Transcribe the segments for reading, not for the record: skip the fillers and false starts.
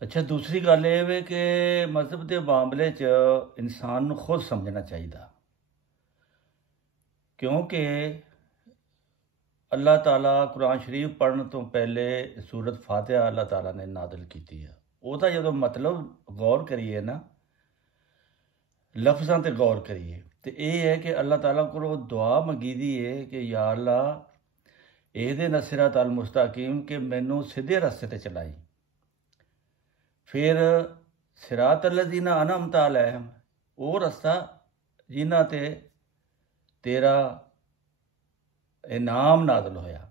ਅੱਛਾ, ਦੂਸਰੀ ਗੱਲ ਇਹ ਵੇ ਕਿ ਮਜ਼ਹਬ ਦੇ ਮਾਮਲੇ 'ਚ ਇਨਸਾਨ ਨੂੰ ਖੁਦ ਸਮਝਣਾ ਚਾਹੀਦਾ, ਕਿਉਂਕਿ ਅੱਲਾਹ ਤਾਲਾ ਕੁਰਾਨ ਸ਼ਰੀਫ ਪੜ੍ਹਨ ਤੋਂ ਪਹਿਲੇ ਸੂਰਤ ਫਾਤਿਹਾ ਅੱਲਾਹ ਤਾਲਾ ਨੇ ਨਾਜ਼ਿਲ ਕੀਤੀ ਆ। ਉਹਦਾ ਜਦੋਂ ਮਤਲਬ ਗੌਰ ਕਰੀਏ ਨਾ, ਲਫ਼ਜ਼ਾਂ ਤੇ ਗੌਰ ਕਰੀਏ, ਤੇ ਇਹ ਹੈ ਕਿ ਅੱਲਾਹ ਤਾਲਾ ਕੋਲੋਂ ਦੁਆ ਮੰਗੀ ਦੀ ਹੈ ਕਿ ਯਾ ਅੱਲਾ ਇਹਦੇ ਨਸਿਰਤ ਅਲ ਮੁਸਤਕੀਮ, ਕਿ ਮੈਨੂੰ ਸਿੱਧੇ ਰਸਤੇ ਤੇ ਚਲਾਈ। ਫਿਰ ਸਿਰਾਤ ਅਲਜ਼ੀਨਾ ਅਨਅਮਤ ਅਲੈਹਿਮ, ਉਹ ਰਸਤਾ ਜਿਨ੍ਹਾਂ ਤੇ ਤੇਰਾ ਇਨਾਮ ਨਾਜ਼ਲ ਹੋਇਆ।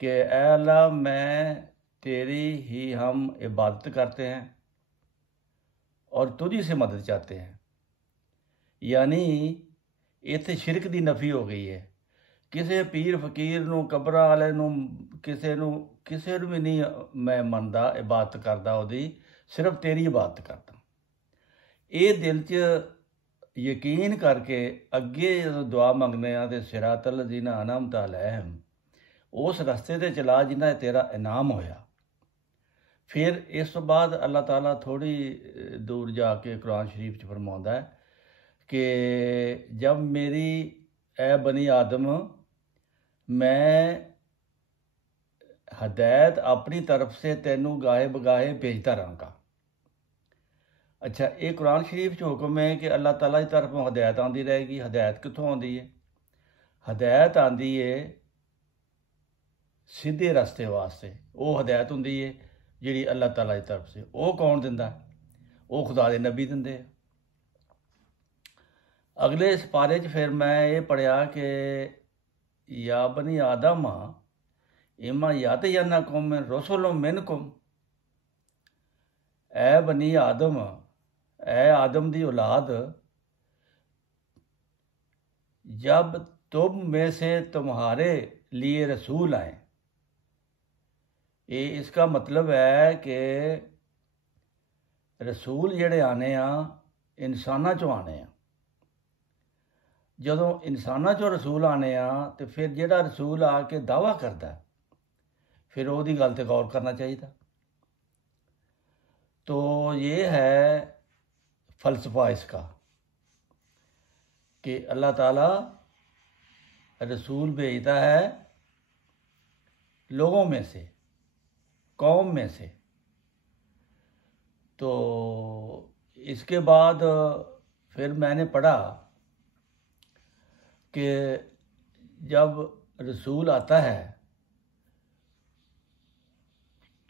کہ اے اللہ میں تیری ہی ہم عبادت کرتے ہیں اور تجھی سے مدد چاہتے ہیں۔ یعنی ਇੱਥੇ ਸ਼ਿਰਕ ਦੀ ਨਫੀ ਹੋ ਗਈ ਹੈ। ਕਿਸੇ ਪੀਰ ਫਕੀਰ ਨੂੰ, ਕਬਰਾਂ ਵਾਲੇ ਨੂੰ, ਕਿਸੇ ਨੂੰ ਵੀ ਨਹੀਂ ਮੈਂ ਮੰਨਦਾ, ਇਬਾਦਤ ਕਰਦਾ ਉਹਦੀ, ਸਿਰਫ ਤੇਰੀ ਇਬਾਦਤ ਕਰਦਾ। ਇਹ ਦਿਲ 'ਚ ਯਕੀਨ ਕਰਕੇ ਅੱਗੇ ਜਦੋਂ ਦੁਆ ਮੰਗਦੇ ਆ ਤੇ ਸਿਰਾਤ ਅਲਜ਼ੀਨਾ ਅਨਅਮਤ ਅਲੈਹਿਮ, ਉਸ ਰਸਤੇ 'ਤੇ ਚਲਾ ਜਿਨ੍ਹਾਂ 'ਤੇ ਤੇਰਾ ਇਨਾਮ ਹੋਇਆ। ਫਿਰ ਇਸ ਤੋਂ ਬਾਅਦ ਅੱਲਾਹ ਤਾਲਾ ਥੋੜ੍ਹੀ ਦੂਰ ਜਾ ਕੇ ਕੁਰਾਨ ਸ਼ਰੀਫ 'ਚ ਫਰਮਾਉਂਦਾ ਹੈ کہ جب میری اے بنی آدم میں ہدایت اپنی طرف سے تینوں گاہے بگاہے بھیجتا رہاں گا۔ اچھا، یہ قرآن شریف جو حکم ہے کہ اللہ تعالیٰ کی طرف ہدایت آتی رہے گی۔ ہدایت کتوں آتی ہے؟ ہدایت آتی ہے سیدھے راستے واسطے، وہ ہدایت ہوں جی اللہ تعالیٰ کی طرف سے۔ وہ کون دینا؟ وہ خدا دے نبی دے۔ اگلے اس پارے 'ਚ پھر میں یہ پڑھیا کہ یا بنی آدم اما یاتینکم رسل منکم، اے بنی آدم، اے آدم دی اولاد، جب تم میں سے تمہارے لیے رسول آئیں۔ یہ اس کا مطلب ہے کہ رسول جڑے آنے انساناں چوں آنے ਜਦੋਂ ਇਨਸਾਨਾਂ 'ਚੋਂ ਰਸੂਲ ਆਣੇ ਆ ਤੇ ਫਿਰ ਜਿਹੜਾ ਰਸੂਲ ਆ ਕੇ ਦਾਅਵਾ ਕਰਦਾ ਫਿਰ ਉਹਦੀ ਗੱਲ 'ਤੇ ਗੌਰ ਕਰਨਾ ਚਾਹੀਦਾ। تو یہ ہے فلسفہ اس کا کہ اللہ تعالیٰ رسول بھیجتا ہے لوگوں میں سے، قوم میں سے۔ تو اس کے بعد پھر میں نے پڑھا کہ جب رسول آتا ہے،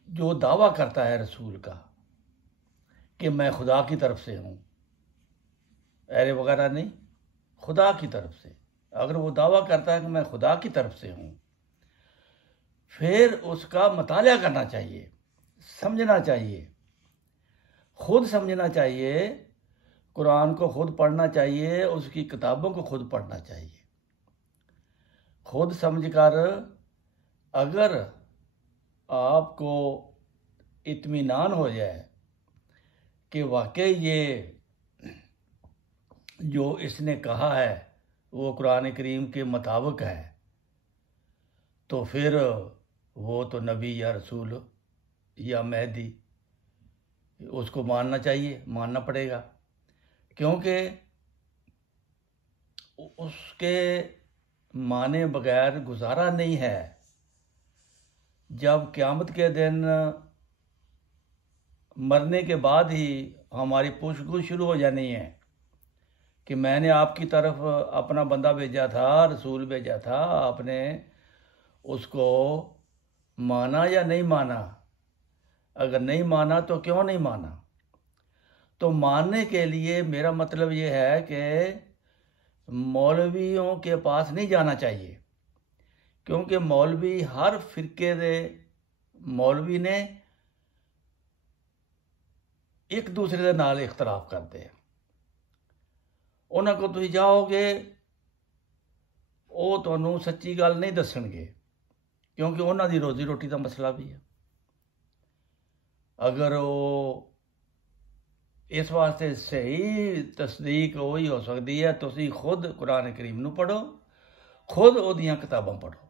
جو دعویٰ کرتا ہے رسول کا کہ میں خدا کی طرف سے ہوں، ایرے وغیرہ نہیں، خدا کی طرف سے، اگر وہ دعویٰ کرتا ہے کہ میں خدا کی طرف سے ہوں، پھر اس کا مطالعہ کرنا چاہیے، سمجھنا چاہیے، خود سمجھنا چاہیے، قرآن کو خود پڑھنا چاہیے، اس کی کتابوں کو خود پڑھنا چاہیے۔ خود سمجھ کر اگر آپ کو اطمینان ہو جائے کہ واقعی یہ جو اس نے کہا ہے وہ قرآن کریم کے مطابق ہے، تو پھر وہ تو نبی یا رسول یا مہدی، اس کو ماننا چاہیے، ماننا پڑے گا، کیونکہ اس کے مانے بغیر گزارا نہیں ہے۔ جب قیامت کے دن مرنے کے بعد ہی ہماری پوچھ گچھ شروع ہو جانی ہے کہ میں نے آپ کی طرف اپنا بندہ بھیجا تھا، رسول بھیجا تھا، آپ نے اس کو مانا یا نہیں مانا؟ اگر نہیں مانا تو کیوں نہیں مانا؟ تو ماننے کے لیے میرا مطلب یہ ہے کہ مولویوں کے پاس نہیں جانا چاہیے، کیونکہ مولوی ہر فرقے دے مولوی نے ایک دوسرے دے نال اختلاف کرتے ہیں۔ انہاں کو تسی جاؤ گے وہ تانوں سچی گل نہیں دسن گے، کیونکہ انہاں دی روزی روٹی دا مسئلہ بھی ہے۔ اگر وہ اس واسطے صحیح تصدیق وہی ہو سکتی ہے تسی خود قرآن کریم نو پڑھو، خود وہ دیاں کتاباں پڑھو،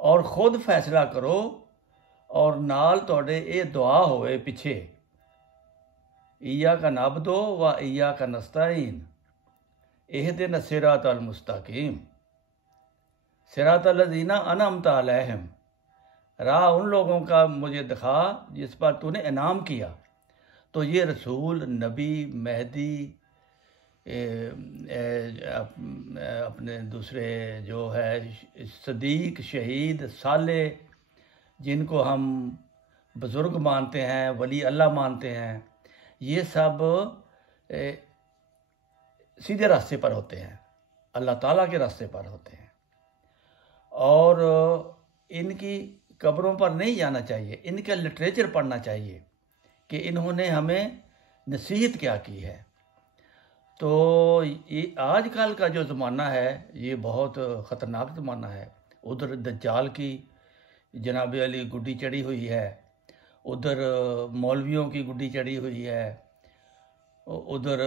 اور خود فیصلہ کرو اور نال تواڈے یہ دعا ہوئے پیچھے ایاک نعبد و ایاک نستعین اہدنا الصراط المستقیم صراط الذین انعمت علیہم، راہ ان لوگوں کا مجھے دکھا جس پر تو نے انعام کیا۔ تو یہ رسول، نبی، مہدی، اپنے دوسرے جو ہے صدیق، شہید، صالح، جن کو ہم بزرگ مانتے ہیں، ولی اللہ مانتے ہیں، یہ سب سیدھے راستے پر ہوتے ہیں، اللہ تعالیٰ کے راستے پر ہوتے ہیں، اور ان کی قبروں پر نہیں جانا چاہیے، ان کا لٹریچر پڑھنا چاہیے کہ انہوں نے ہمیں نصیحت کیا کی ہے۔ تو یہ آج کل کا جو زمانہ ہے یہ بہت خطرناک زمانہ ہے۔ ادھر دجال کی جناب علی گڈی چڑھی ہوئی ہے، ادھر مولویوں کی گڈی چڑھی ہوئی ہے، ادھر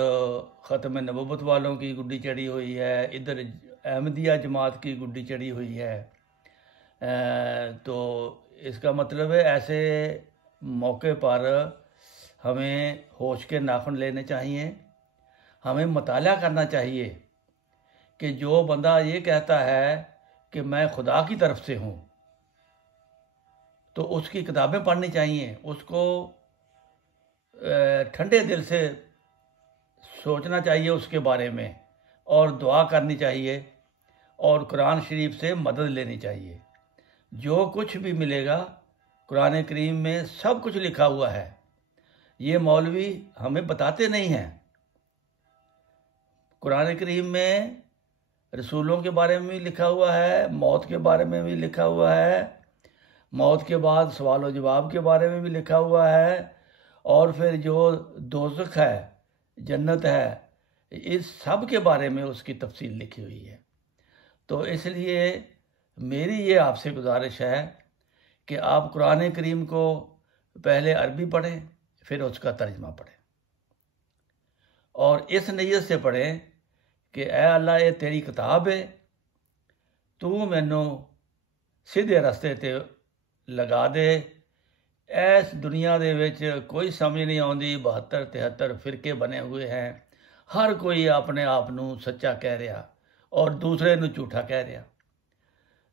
ختم نبوت والوں کی گڈی چڑھی ہوئی ہے، ادھر احمدیہ جماعت کی گڈی چڑھی ہوئی ہے۔ تو اس کا مطلب ہے ایسے موقع پر ہمیں ہوش کے ناخن لینے چاہیے، ہمیں مطالعہ کرنا چاہیے کہ جو بندہ یہ کہتا ہے کہ میں خدا کی طرف سے ہوں تو اس کی کتابیں پڑھنی چاہیے، اس کو ٹھنڈے دل سے سوچنا چاہیے اس کے بارے میں، اور دعا کرنی چاہیے، اور قرآن شریف سے مدد لینی چاہیے۔ جو کچھ بھی ملے گا قرآن کریم میں سب کچھ لکھا ہوا ہے، یہ مولوی ہمیں بتاتے نہیں ہیں۔ قرآن کریم میں رسولوں کے بارے میں بھی لکھا ہوا ہے، موت کے بارے میں بھی لکھا ہوا ہے، موت کے بعد سوال و جواب کے بارے میں بھی لکھا ہوا ہے، اور پھر جو دوزخ ہے، جنت ہے، اس سب کے بارے میں اس کی تفصیل لکھی ہوئی ہے۔ تو اس لیے میری یہ آپ سے گزارش ہے کہ آپ قرآن کریم کو پہلے عربی پڑھیں، پھر اس کا ترجمہ پڑھیں، اور اس نیت سے پڑھیں کہ اے اللہ یہ تیری کتاب ہے، تو مینوں سیدھے راستے تے لگا دے۔ اس دنیا دے وچ کوئی سمجھ نہیں آتی، 72-73 فرقے بنے ہوئے ہیں، ہر کوئی اپنے آپ نو سچا کہہ رہا اور دوسرے نو جھوٹا کہہ رہا۔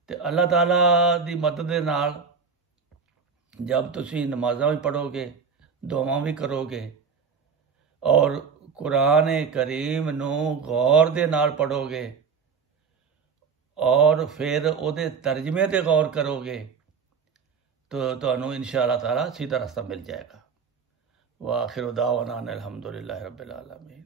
تے اللہ تعالیٰ دی مدد دے نال جب تسی نمازاں بھی پڑھو گے، دعاواں بھی کرو گے، اور قرآن کریم نو غور دے نال پڑھو گے، اور پھر او دے ترجمے تے غور کرو گے، تو تانوں انشاءاللہ تعالیٰ سیدھا راستہ مل جائے گا۔ وآخر دعوانا ان الحمدللہ رب العالمین۔